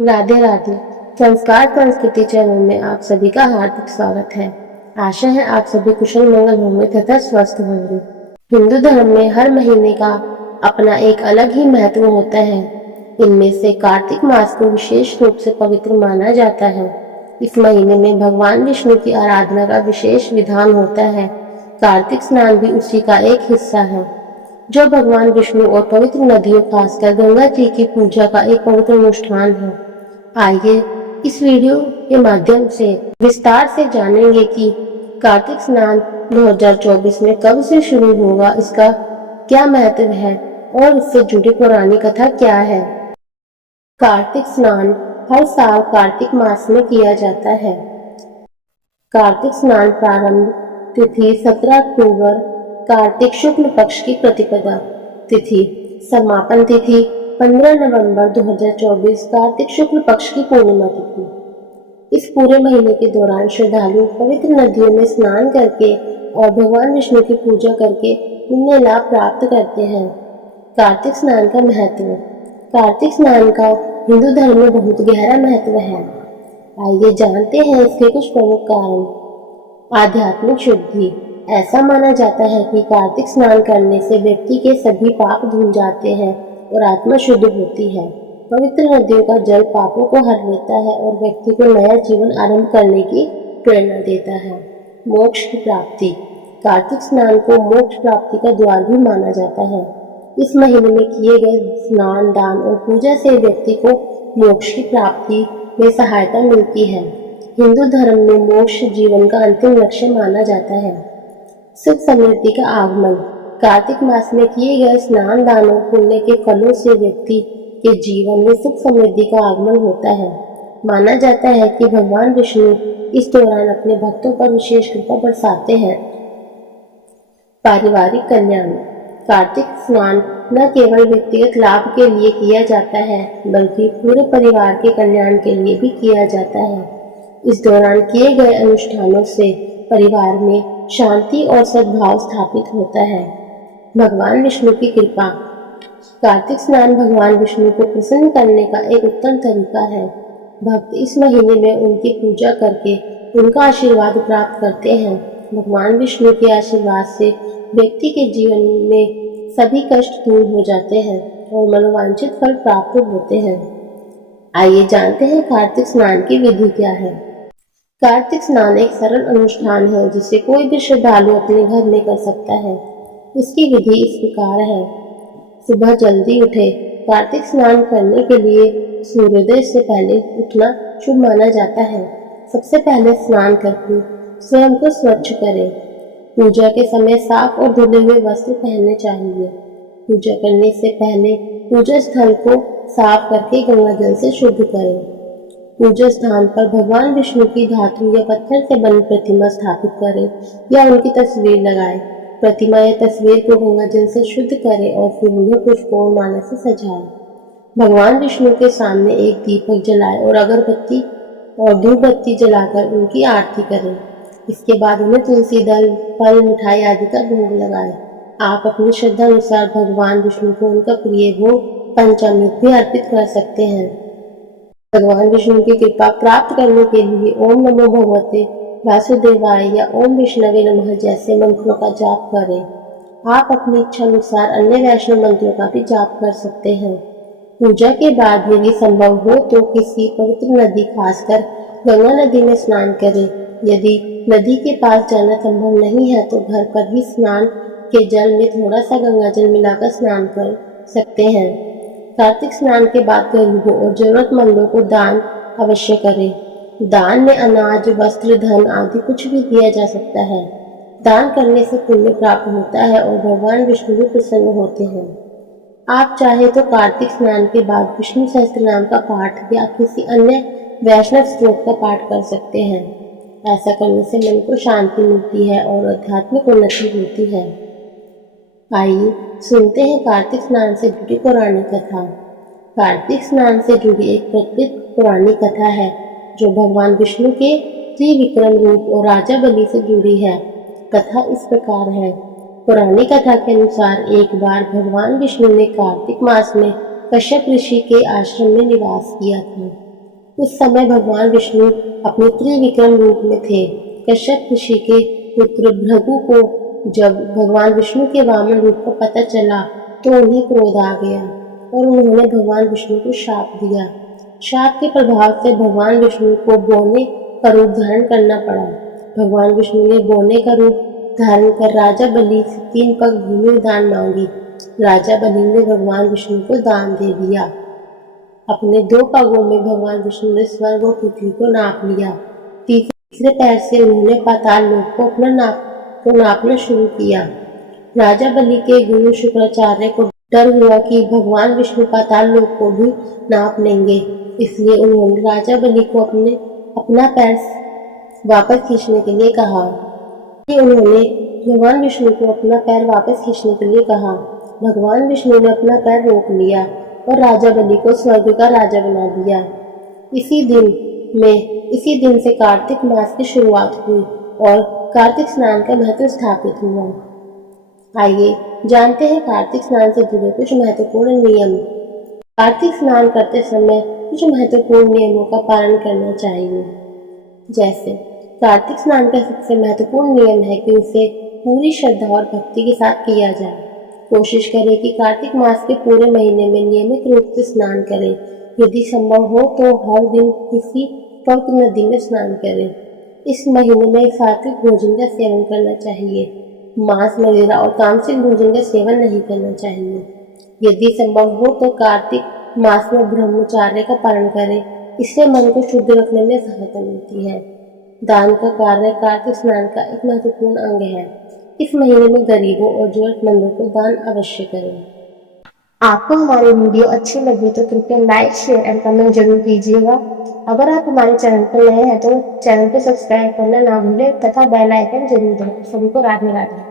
राधे राधे। संस्कार संस्कृति चैनल में आप सभी का हार्दिक स्वागत है। आशा है आप सभी कुशल मंगल होंगे तथा स्वस्थ होंगे। हिंदू धर्म में हर महीने का अपना एक अलग ही महत्व होता है। इनमें से कार्तिक मास को विशेष रूप से पवित्र माना जाता है। इस महीने में भगवान विष्णु की आराधना का विशेष विधान होता है। कार्तिक स्नान भी उसी का एक हिस्सा है, जो भगवान विष्णु और पवित्र नदियों खासकर गंगा जी की पूजा का एक पवित्र अनुष्ठान है। आइए इस वीडियो के माध्यम से विस्तार से जानेंगे कि कार्तिक स्नान 2024 में कब से शुरू होगा, इसका क्या महत्व है और इससे जुड़ी पौराणिक कथा क्या है। कार्तिक स्नान हर साल कार्तिक मास में किया जाता है। कार्तिक स्नान प्रारंभ तिथि 17 अक्टूबर, कार्तिक शुक्ल पक्ष की प्रतिपदा तिथि, समापन तिथि 15 नवंबर 2024, कार्तिक शुक्ल पक्ष की पूर्णिमा तिथि। इस पूरे महीने के दौरान श्रद्धालु पवित्र नदियों में स्नान करके और भगवान विष्णु की पूजा करके पुण्य लाभ प्राप्त करते हैं। कार्तिक स्नान का महत्व। कार्तिक स्नान का हिंदू धर्म में बहुत गहरा महत्व है। आइए जानते हैं इसके कुछ प्रमुख कारण। आध्यात्मिक शुद्धि। ऐसा माना जाता है कि कार्तिक स्नान करने से व्यक्ति के सभी पाप धुल जाते हैं और आत्मा शुद्ध होती है। पवित्र नदियों का जल पापों को हर लेता है और व्यक्ति को नया जीवन आरंभ करने की प्रेरणा देता है। मोक्ष की प्राप्ति। कार्तिक स्नान को मोक्ष प्राप्ति का द्वार भी माना जाता है। इस महीने में किए गए स्नान, दान और पूजा से व्यक्ति को मोक्ष की प्राप्ति में सहायता मिलती है। हिंदू धर्म में मोक्ष जीवन का अंतिम लक्ष्य माना जाता है। सुख समृद्धि का आगमन। कार्तिक मास में किए गए स्नान, दान और पुण्य के फलों से व्यक्ति के जीवन में सुख समृद्धि का आगमन होता है। माना जाता है कि भगवान विष्णु इस दौरान अपने भक्तों पर विशेष कृपा बरसाते हैं। पारिवारिक कल्याण। कार्तिक स्नान न केवल व्यक्तिगत लाभ के लिए किया जाता है, बल्कि पूरे परिवार के कल्याण के लिए भी किया जाता है। इस दौरान किए गए अनुष्ठानों से परिवार में शांति और सद्भाव स्थापित होता है। भगवान विष्णु की कृपा। कार्तिक स्नान भगवान विष्णु को प्रसन्न करने का एक उत्तम तरीका है। भक्त इस महीने में उनकी पूजा करके उनका आशीर्वाद प्राप्त करते हैं। भगवान विष्णु के आशीर्वाद से व्यक्ति के जीवन में सभी कष्ट दूर हो जाते हैं और मनोवांछित फल प्राप्त होते हैं। आइए जानते हैं कार्तिक स्नान की विधि क्या है। कार्तिक स्नान एक सरल अनुष्ठान है जिसे कोई भी श्रद्धालु अपने घर में कर सकता है। इसकी विधि इस प्रकार है। सुबह जल्दी उठे। कार्तिक स्नान करने के लिए सूर्योदय से पहले उठना शुभ माना जाता है। सबसे पहले स्नान करके स्वयं को स्वच्छ करें। पूजा के समय साफ और धुले हुए वस्त्र पहनने चाहिए। पूजा करने से पहले पूजा स्थल को साफ करके गंगा जल से शुद्ध करें। पूजा स्थान पर भगवान विष्णु की धातु या पत्थर से बनी प्रतिमा स्थापित करें या उनकी तस्वीर लगाएं। प्रतिमा या तस्वीर को गंगा जल से शुद्ध करें और फिर उन्हें पुष्पों और माला से सजाएं। भगवान विष्णु के सामने एक दीपक जलाएं और अगरबत्ती और धूप बत्ती जलाकर उनकी आरती करें। इसके बाद उन्हें तुलसी दल, फल, मिठाई आदि का भोग लगाएं। आप अपनी श्रद्धा अनुसार भगवान विष्णु को उनका प्रिय भोग पंचामृत भी अर्पित कर सकते हैं। भगवान विष्णु की कृपा प्राप्त करने के लिए ओम नमो भगवते वासुदेवाय या ओम विष्णवे नमः जैसे मंत्रों का जाप करें। आप अपनी इच्छा अनुसार अन्य वैष्णव मंत्रों का भी जाप कर सकते हैं। पूजा के बाद यदि संभव हो तो किसी पवित्र नदी, खासकर गंगा नदी में स्नान करें। यदि नदी के पास जाना संभव नहीं है तो घर पर ही स्नान के जल में थोड़ा सा गंगा जल मिलाकर स्नान कर सकते हैं। कार्तिक स्नान के बाद गरीबों और जरूरतमंदों को दान अवश्य करें। दान में अनाज, वस्त्र, धन आदि कुछ भी दिया जा सकता है। दान करने से पुण्य प्राप्त होता है और भगवान विष्णु भी प्रसन्न होते हैं। आप चाहे तो कार्तिक स्नान के बाद विष्णु सहस्त्रनाम का पाठ या किसी अन्य वैष्णव स्त्रोत का पाठ कर सकते हैं। ऐसा करने से मन को शांति मिलती है और आध्यात्मिक उन्नति होती है। आइए सुनते हैं कार्तिक स्नान से जुड़ी पौराणिक कथा। कार्तिक स्नान से जुड़ी एक प्रकृत पौराणिक कथा है जो भगवान विष्णु के त्रिविक्रम रूप और राजा बलि से जुड़ी है। कथा इस प्रकार है। पौराणिक कथा के अनुसार एक बार भगवान विष्णु ने कार्तिक मास में कश्यप ऋषि के आश्रम में निवास किया था। उस समय भगवान विष्णु अपने त्रिविक्रम रूप में थे। कश्यप ऋषि के पुत्र भृगु को जब भगवान विष्णु के वामन रूप का पता चला तो उन्हें क्रोध आ गया और उन्होंने भगवान विष्णु को शाप दिया। शाप के प्रभाव से भगवान विष्णु को बौने का रूप धारण करना पड़ा। भगवान विष्णु ने बौने का रूप धारण कर राजा बलि से 3 पग भूमि दान मांगी। राजा बलि ने भगवान विष्णु को दान दे दिया। अपने 2 पगों में भगवान विष्णु ने स्वर्ग और पृथ्वी को नाप लिया। तीसरे पैर से उन्होंने पाताल लोक को नापना शुरू किया। राजा बलि के गुरु शुक्राचार्य को डर हुआ कि भगवान विष्णु पाताल लोक को भी नाप लेंगे, इसलिए उन्होंने राजा बलि को अपना पैर वापस खींचने के लिए कहा। उन्होंने भगवान विष्णु को अपना पैर वापस खींचने के लिए कहा। भगवान विष्णु ने अपना पैर रोक लिया और राजा बलि को स्वर्ग का राजा बना दिया। इसी दिन से कार्तिक मास की शुरुआत हुई और कार्तिक स्नान का महत्व स्थापित हुआ। आइए जानते हैं कार्तिक स्नान से जुड़े कुछ महत्वपूर्ण नियम। कार्तिक स्नान करते समय कुछ महत्वपूर्ण नियमों का पालन करना चाहिए। जैसे कार्तिक स्नान का सबसे महत्वपूर्ण नियम है कि उसे पूरी श्रद्धा और भक्ति के साथ किया जाए। कोशिश करें कि कार्तिक मास के पूरे महीने में नियमित रूप से स्नान करें। यदि संभव हो तो हर दिन किसी पवित्र नदी में स्नान करें। इस महीने में सात्विक भोजन का सेवन करना चाहिए। मांस, मदिरा और तामसिक भोजन का सेवन नहीं करना चाहिए। यदि संभव हो तो कार्तिक मास में ब्रह्मचर्य का पालन करें। इससे मन को शुद्ध रखने में सहायता मिलती है। दान का कार्य कार्तिक स्नान का एक महत्वपूर्ण अंग है। इस महीने में गरीबों और जरूरतमंदों को दान अवश्य करें। आपको हमारी वीडियो अच्छी लगी तो कृपया लाइक, शेयर एंड कमेंट जरूर कीजिएगा। अगर आप हमारे चैनल पर नए हैं तो चैनल को सब्सक्राइब करना ना भूलें तथा बेल आइकन जरूर दबाएं। सभी को राधे राधे।